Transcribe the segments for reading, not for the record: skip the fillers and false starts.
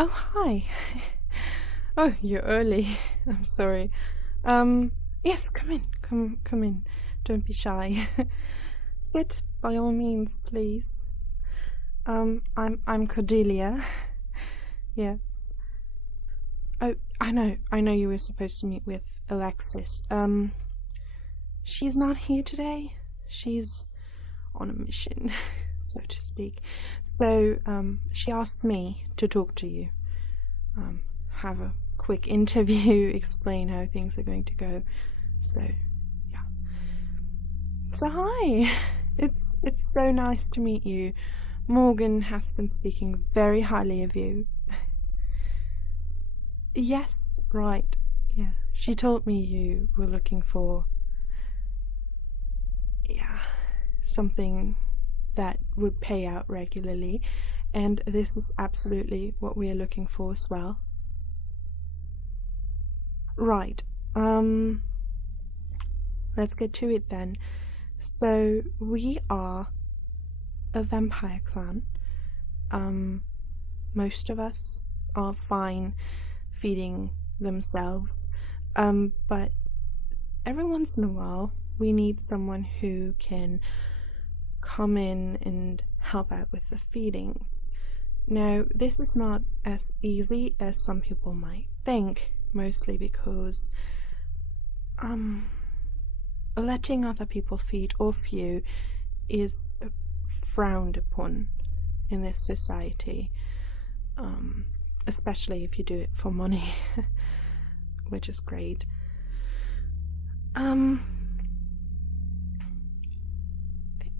Oh, hi. Oh, you're early. I'm sorry. Yes, come in. Come in. Don't be shy. Sit, by all means, please. I'm Cordelia. Yes. Oh, I know you were supposed to meet with Alexis. She's not here today. She's on a mission, so to speak. So, she asked me to talk to you. Have a quick interview, explain how things are going to go. So, yeah. So hi. It's so nice to meet you. Morgan has been speaking very highly of you. Yes, right. Yeah. She told me you were looking for something that would pay out regularly, and this is absolutely what we are looking for as well. Right. Let's get to it then. So we are a vampire clan. Most of us are fine feeding themselves, but every once in a while we need someone who can come in and help out with the feedings. Now, this is not as easy as some people might think, mostly because letting other people feed off you is frowned upon in this society, especially if you do it for money, which is great.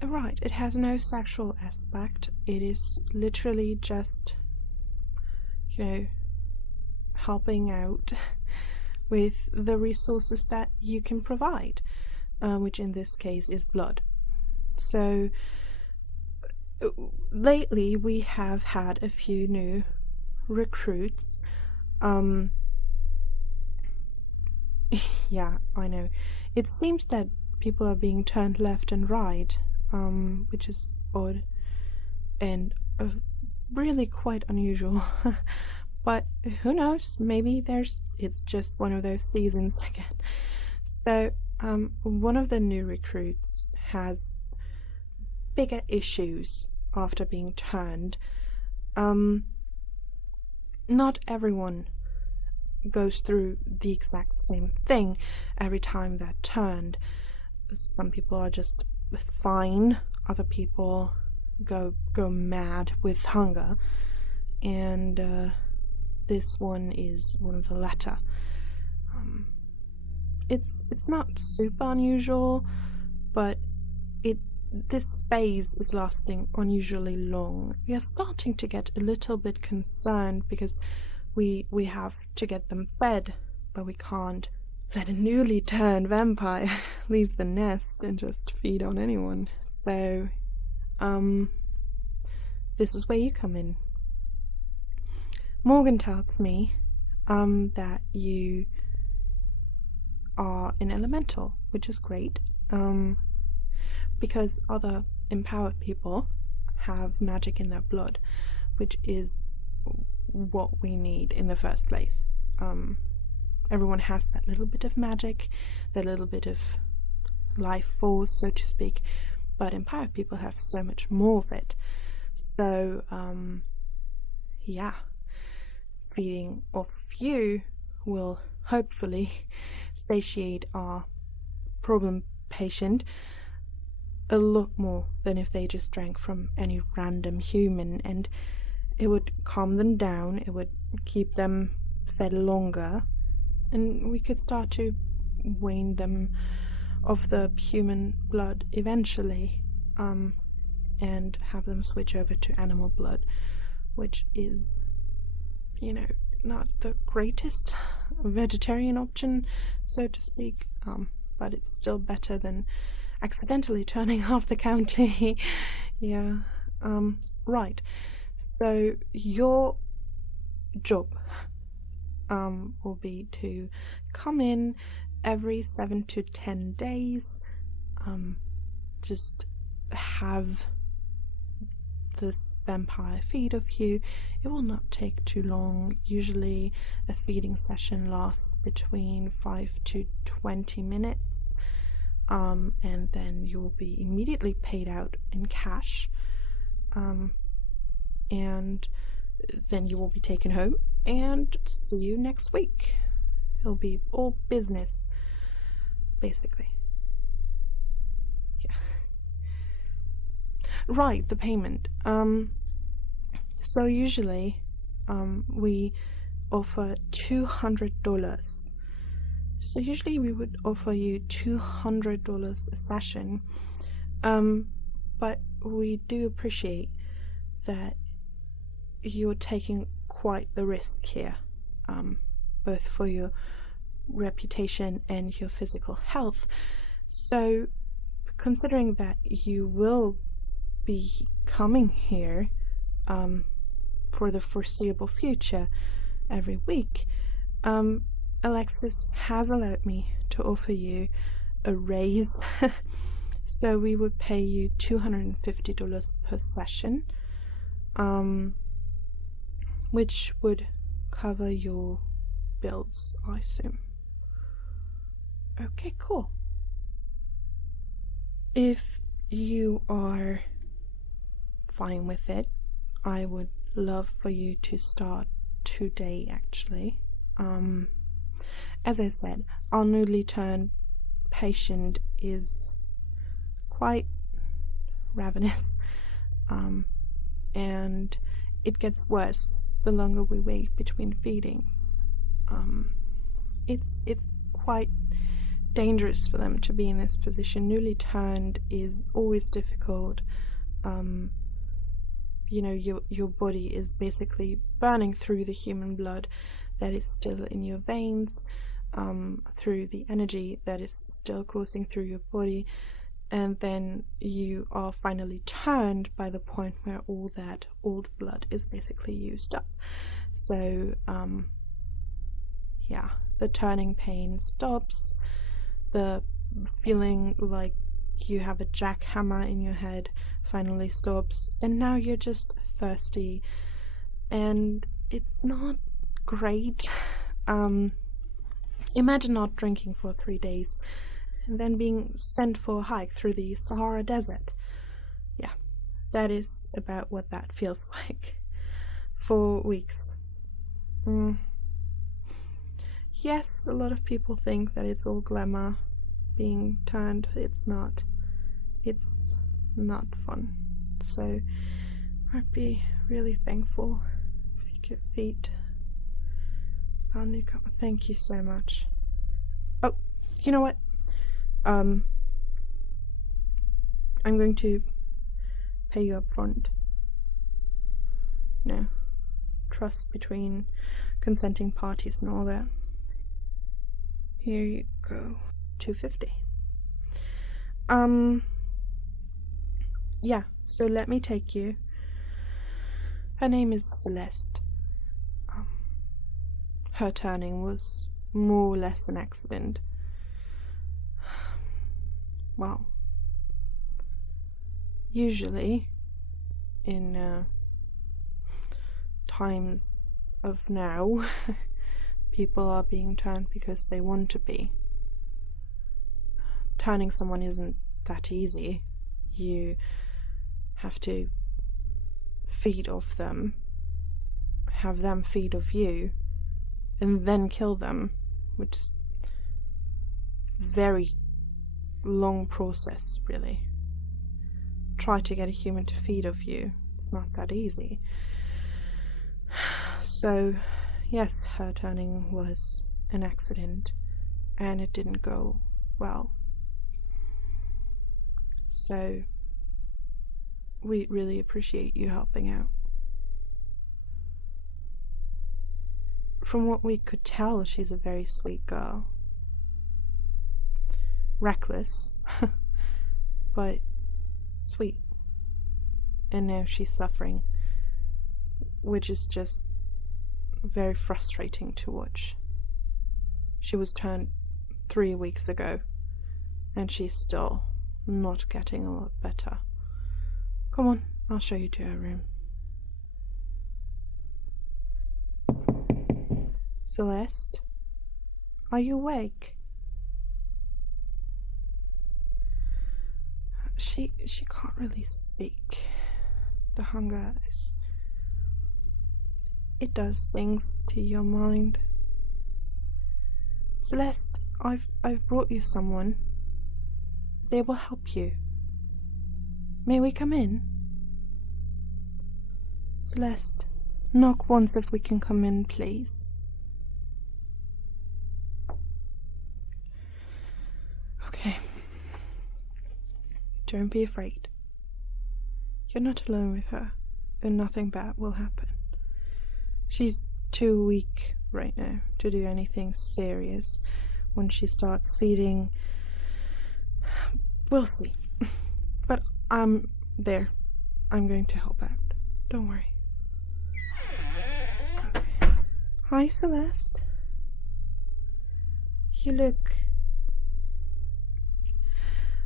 Right, it has no sexual aspect. It is literally just, helping out with the resources that you can provide, which in this case is blood. So lately we have had a few new recruits. Yeah, I know. It seems that people are being turned left and right, which is odd and really quite unusual. But who knows? Maybe it's just one of those seasons again. So, one of the new recruits has bigger issues after being turned. Not everyone goes through the exact same thing every time they're turned. Some people are just fine, other people go mad with hunger, and this one is one of the latter. It's not super unusual, but this phase is lasting unusually long. We are starting to get a little bit concerned because we have to get them fed, but we can't let a newly turned vampire leave the nest and just feed on anyone. So, this is where you come in. Morgan tells me, that you are an elemental, which is great, because other empowered people have magic in their blood, which is what we need in the first place. Everyone has that little bit of magic, that little bit of life force, so to speak, but empowered people have so much more of it. So, yeah, feeding off you will hopefully satiate our problem patient a lot more than if they just drank from any random human, and it would calm them down, it would keep them fed longer, and we could start to wane them of the human blood eventually, and have them switch over to animal blood, which is, not the greatest vegetarian option, so to speak, but it's still better than accidentally turning half the county. Yeah. Right. So your job will be to come in every 7 to 10 days, just have this vampire feed of you. It will not take too long. Usually a feeding session lasts between 5 to 20 minutes, and then you'll be immediately paid out in cash, and then you will be taken home and see you next week. It'll be all business, basically. Yeah. Right, the payment. So usually, we offer $200. So usually we would offer you $200 a session, but we do appreciate that you're taking quite the risk here, both for your reputation and your physical health. So considering that you will be coming here for the foreseeable future every week, Alexis has allowed me to offer you a raise. So we would pay you $250 per session, which would cover your bills, I assume. Okay, cool. If you are fine with it, I would love for you to start today, actually. As I said, our newly turned patient is quite ravenous, and it gets worse the longer we wait between feedings. It's quite dangerous for them to be in this position. Newly turned is always difficult. You know, your body is basically burning through the human blood that is still in your veins, through the energy that is still coursing through your body, and then you are finally turned by the point where all that old blood is basically used up. So yeah, the turning pain stops, the feeling like you have a jackhammer in your head finally stops, and now you're just thirsty, and it's not great. Imagine not drinking for 3 days and then being sent for a hike through the Sahara Desert. Yeah, that is about what that feels like for weeks. Yes, a lot of people think that it's all glamour being turned. It's not. It's not fun. So I'd be really thankful if you could feed our newcomer. Thank you so much. Oh, you know what? I'm going to pay you up front. No, trust between consenting parties and all that. Here you go. $250. Yeah, so let me take you. Her name is Celeste. Her turning was more or less an accident. Well, usually in times of now, people are being turned because they want to be. Turning someone isn't that easy. You have to feed off them, have them feed off you, and then kill them, which is a very long process, really. Try to get a human to feed off you. It's not that easy. So, yes, her turning was an accident, and it didn't go well. So, we really appreciate you helping out. From what we could tell, she's a very sweet girl. Reckless, but sweet. And now she's suffering, which is just very frustrating to watch. She was turned 3 weeks ago, and she's still not getting a lot better. Come on, I'll show you to her room. Celeste? Are you awake? She can't really speak. The hunger is... it does things to your mind. Celeste, I've brought you someone. They will help you. May we come in? Celeste, knock once if we can come in, please. Okay. Don't be afraid. You're not alone with her, and nothing bad will happen. She's too weak right now to do anything serious. When she starts feeding, we'll see. But I'm there. I'm going to help out. Don't worry. Okay. Hi, Celeste. You look...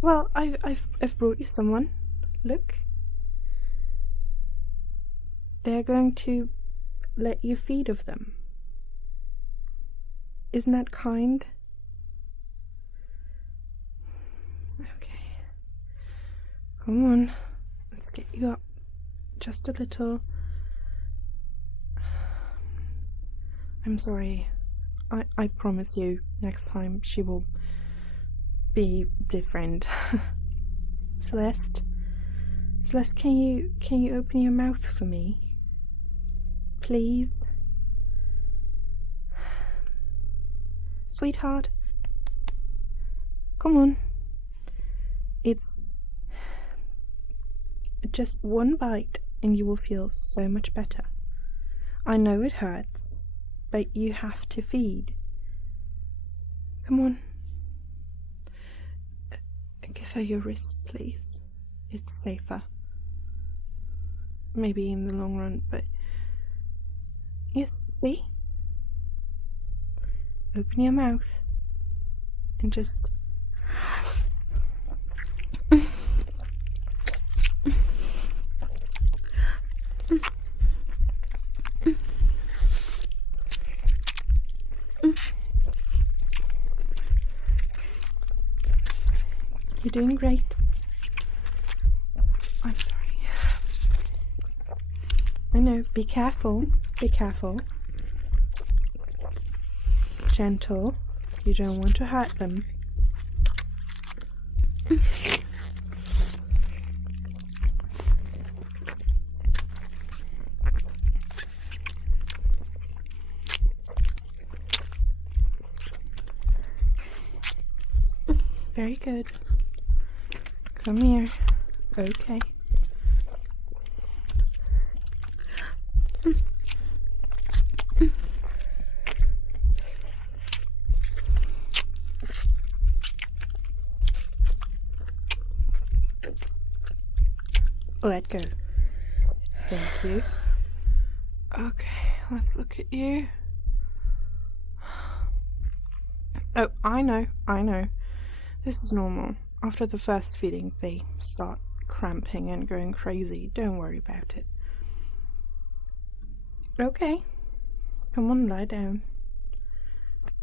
well, I've brought you someone. Look. They're going to let you feed of them. Isn't that kind? Okay. Come on. Let's get you up just a little. I'm sorry. I promise you next time she will be different. Celeste, can you open your mouth for me? Please? Sweetheart? Come on. It's just one bite and you will feel so much better. I know it hurts, but you have to feed. Come on. Give her your wrist, please. It's safer. Maybe in the long run, but... yes, see? Open your mouth and just... You're doing great. I'm sorry. I know, be careful. Be careful. Gentle. You don't want to hurt them. Very good. Come here. Okay. Let go. Thank you. Okay, let's look at you. Oh, I know. This is normal. After the first feeding, they start cramping and going crazy. Don't worry about it. Okay. Come on, lie down.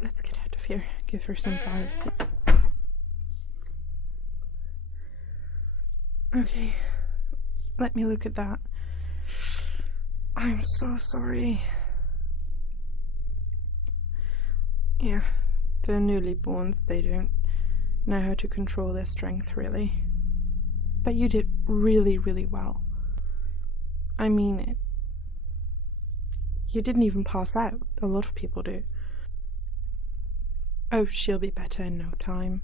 Let's get out of here. Give her some privacy. Okay. Let me look at that. I'm so sorry. Yeah, the newlyborns, they don't know how to control their strength, really. But you did really, really well. I mean it. You didn't even pass out. A lot of people do. Oh, she'll be better in no time.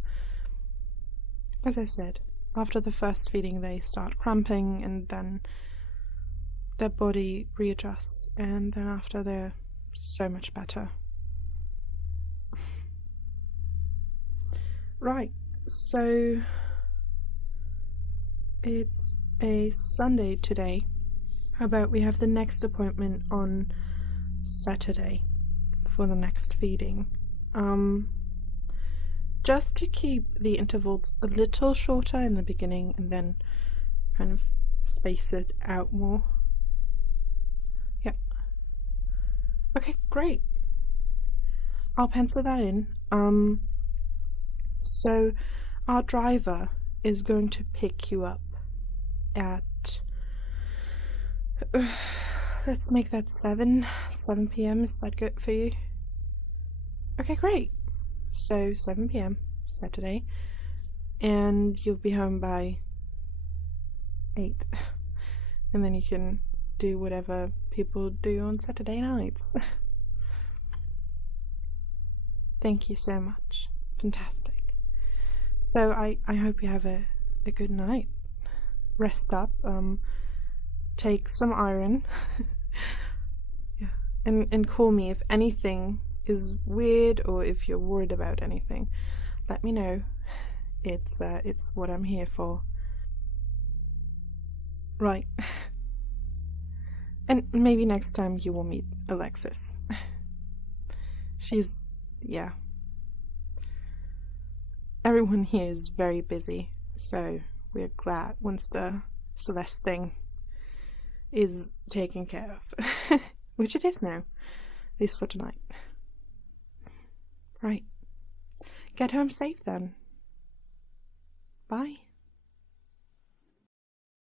As I said, after the first feeding they start cramping and then their body readjusts, and then after they're so much better. Right, so it's a Sunday today. How about we have the next appointment on Saturday for the next feeding? Just to keep the intervals a little shorter in the beginning and then kind of space it out more. Yeah. Okay, great. I'll pencil that in. So our driver is going to pick you up at let's make that 7 p.m. Is that good for you? Okay, great. So 7 p.m. Saturday, and you'll be home by 8, and then you can do whatever people do on Saturday nights. Thank you so much. Fantastic. So I hope you have a good night. Rest up. Take some iron. Yeah. And call me if anything is weird or if you're worried about anything. Let me know. It's what I'm here for. Right. And maybe next time you will meet Alexis. She's, yeah. Everyone here is very busy, so we're glad once the Celeste thing is taken care of. Which it is now, at least for tonight. Right. Get home safe then. Bye.